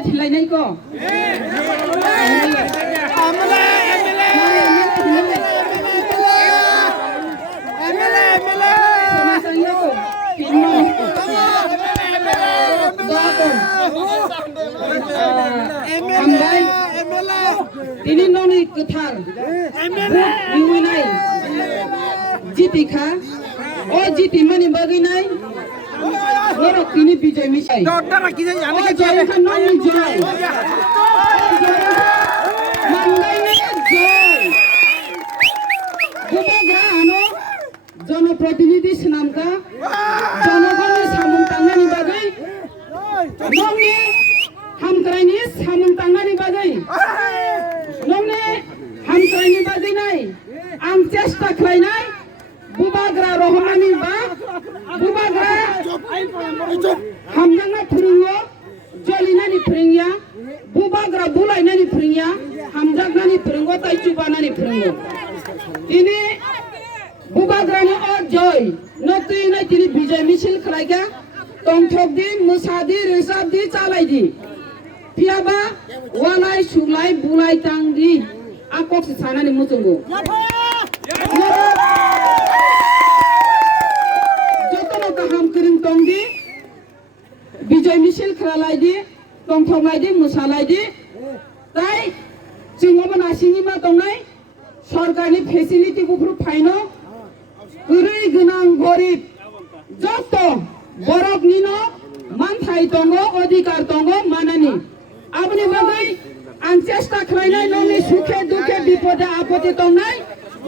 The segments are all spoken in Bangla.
Hilai ko. Ini noni ketar, imunai, jiti kha, oh jiti mani baginai, lorok ini bijay misai. Oh jaya khan noni jay, mandai ne jay. Gubagra ano, jono प्रतिनिधि senamka, jono kami samung tangani bagai, noni hamkrai samung tangani bagai. Nongne hamkrai bagai nai, ang cesta krai nai, bubagra rohmani ba, bubagra hamjangna phuringo, jolina ni phuringya, bubagra bulai nani phuringya, hamjagna ni phuringo, tai chubana ni phuringo. Ini bubagra ni or joy, notui nai tini bijay misil khraiga, tongthok di, musadi, resab di, chalai di. Piaba walai sulai bulai tangdi akok sana ni mutungo. Jotono kaham kering tongdi bijay misil khralai di tongthongai di musalai di tai jingoban asini ma tongnai sorkarni facility gufru phaino gurui gunang gorib joto borok nino manthai tongo odhikar tongo manani আপনি বাগাই আং চেষ্টা খাইনাই নংনি সুখে দুখে বিপদে আপদে তংনাই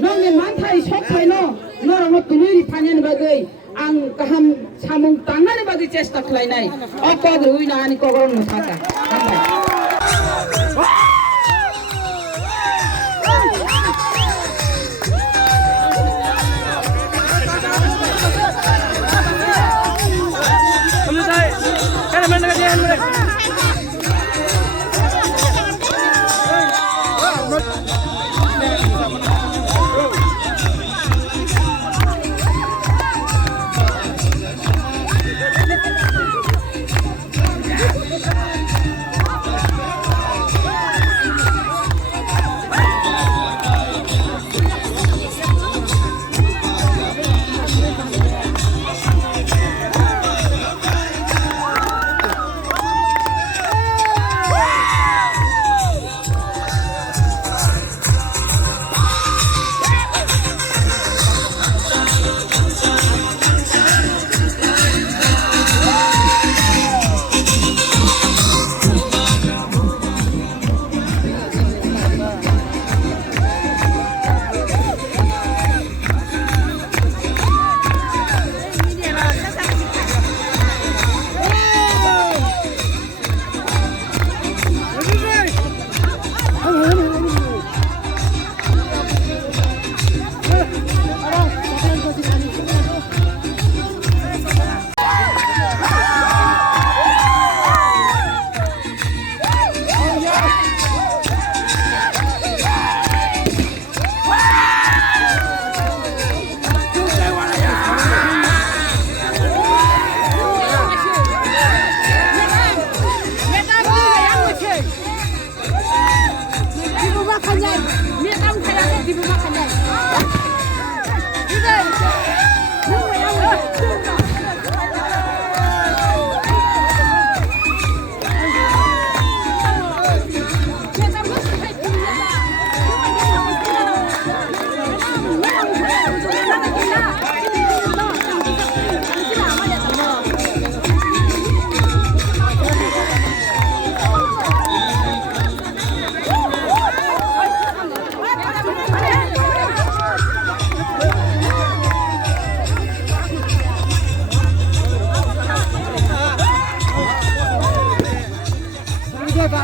নংনি মানথাই সব খাইনো নরম তুমি ফানিন বাগাই আং কাহাম সামুং তাংনানি বাগাই চেষ্টা খাইনাই অকদ রুইনা আনি কগরন নথাকা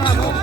गाहामाव